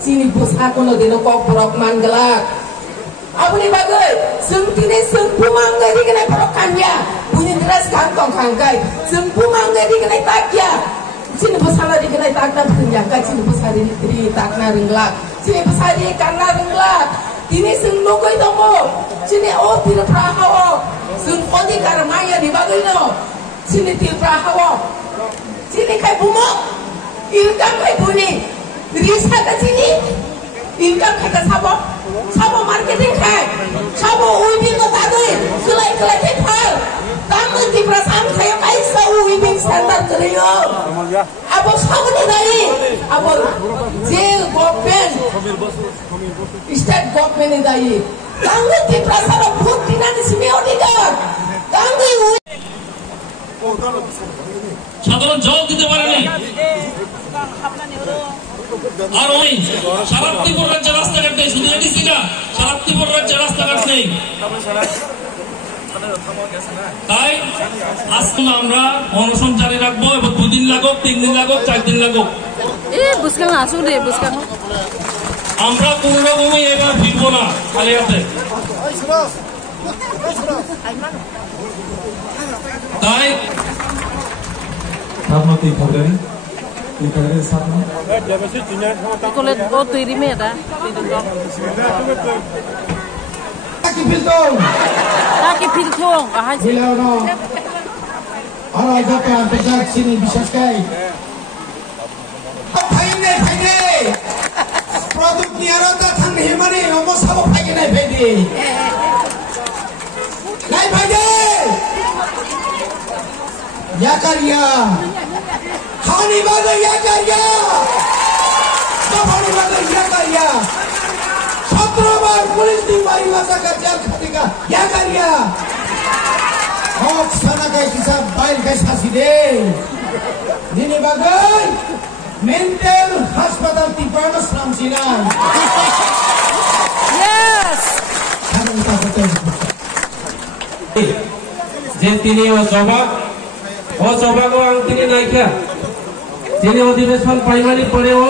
Sini bos aku no dino kok borok manggala. Apa nih bagai? Sempini sempu mangga di kena borokannya. Punya deras kantong kangkai. Sempu mangga di kena takya. Sini besar di kena takna penjangka. Sini besar di takna renglak. Sini besar di karena renglak. Ini semua itu mo. Sini oh tidak perahawo. Semua di karamaya di bagai no. Sini tidak perahawo. Sini kai bumok. Ilkam kai buni. Risa ke sini, income kata sabo marketing kai, sabo weaving ke tadi, kelai tepal, tamu di perasaan saya kai sabo weaving standar kerja, abo sabo ni dari, abo jail government, state government ni dari, tamu di perasaan putih nanti sini orang tamu. সাধারণ জল দিতে পারেনি আর ওই সারা ত্রিপুরা রাজ্যের রাস্তাঘাট নেই, শুধু ADC না, সারা ত্রিপুরা রাজ্যের রাস্তাঘাট নেই। তাই আজকে আমরা অনশন জারি রাখবো এবং 2 দিন লাগুক, 3 দিন লাগুক, 4 দিন লাগুক। আমরা কোন রকমই এবার ফিরবো না খালি হাতে। তাই Ramati Februari, Februari 1. Kalau lihat oh tuh ini ada, Kaki piltong, ah sih. bilau no. Orang jaga besar sini bisa sekali. Pakai. Produk niara datang ni mana? Nomor sabo pakai naik. Naik pakai. Ya karya. Hani bagai ya karya. Hani bagai ya karya. 17 বার police di bari masa kerja ketika ya karya. Oh sana guys bisa bail guys haside. Ini bagai mental hospital Tipanas Ramsinan. Yes. যে তিনি অজবাগ তিনি নাইকা যিনি অধিবেশন primary পড়েও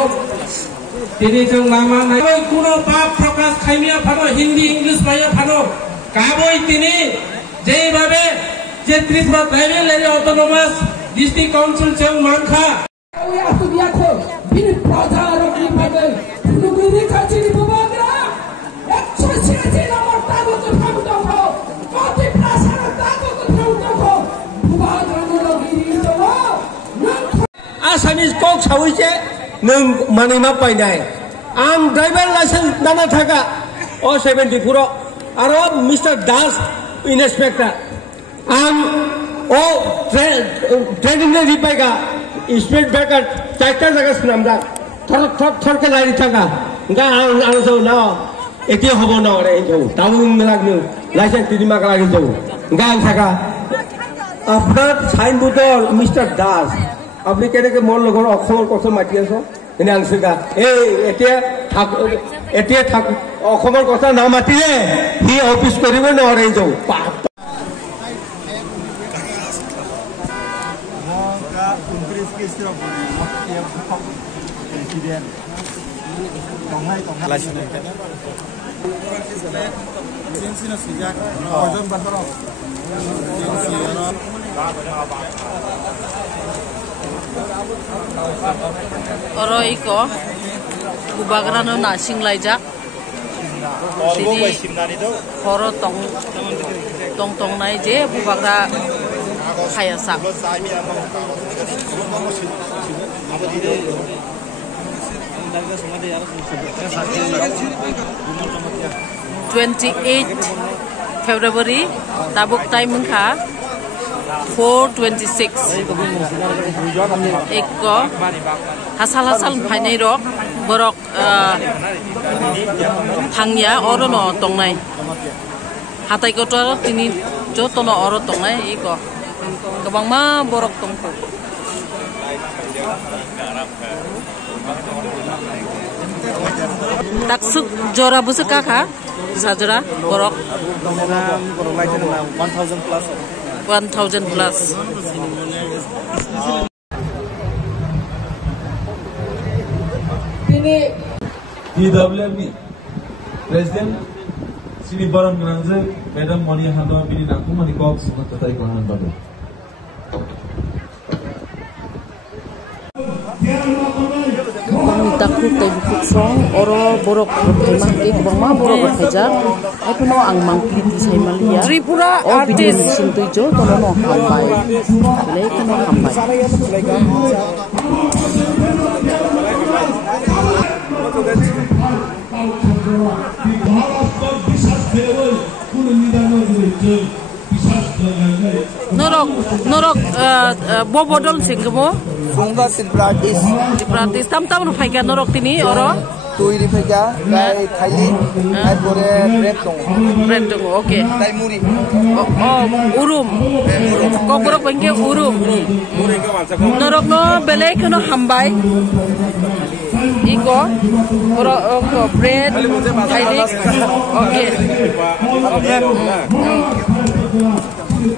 তিনি जों নামা নাই কোনো পাপ প্রকাশ খাইমিয়া ফানো হিন্দি ইংলিশ পাইয়া ফানো কাবই তিনি যেইভাবে যে Tripura tribal area autonomous district council जों মানখা aku biako bini pradara ni bagai nuguri kaciri bubagra eksosi kaciri nomor tago tu kamu tahu koti prasara tago tu kamu tahu bubagra nolo giri itu Assamese কক সাউইছে नों माने मा पाइनाय आं driver licence दाना थाका ओ 74 आरो मिस्टर दास इन्सपेक्टर आं ओ ट्रेनिंग ने रिपाइगा स्पीड ब्रेकर चारटा জায়গা নামদা থর के लारि थाका गा आं जो ना एके हबो ना रे जो टाउन लागनो लाइसेंस तिमा लागि जो गा आं थाका আপনার সাইনবোৰ্ডৰ মিস্টাৰ দাস আপনি কেনেকে মোৰ লগৰ অসমৰ কথা মাতি আছো এনে আংশিকা এই এতিয়া থাক অসমৰ কথা না মাতিলে সি অফিস কৰিব নোৱাৰে যাও Orang iko bubagrano nasing laijak sini horo tong nai je bubagra kayasak 28 February tabuk time mengka 426 Eko hasal bhainai rok borok thangya orono tongnai hatai kotor tini jotono oro tongnai eko gabangma borok tongko taksuk jora busuk kaka sajora borok 1000 plus 1,000 plus. Ini DWMB President Sini Baram Nangze Madam Moni Handama Bini Naku Mani Kok Sumat Tatai Kelahan Babe. Kami takut tay bukuk song oro borok berkhemah ke kubang ma borok berkhajar ai puno ang mangpli di sai malia Tripura artist sintu jo tono no hambai le kono hambai norok bobodol singkemo Sungga Silpratis tam no phaiga norok tini oro Tui Rifega Gai Thali Gai Bore Bread Dong okay Gai Muri urum ko borok bangke urum norok no belai kono hambai iko oro ko bread Thali okay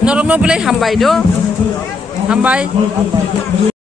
norok no belai hambai do hambai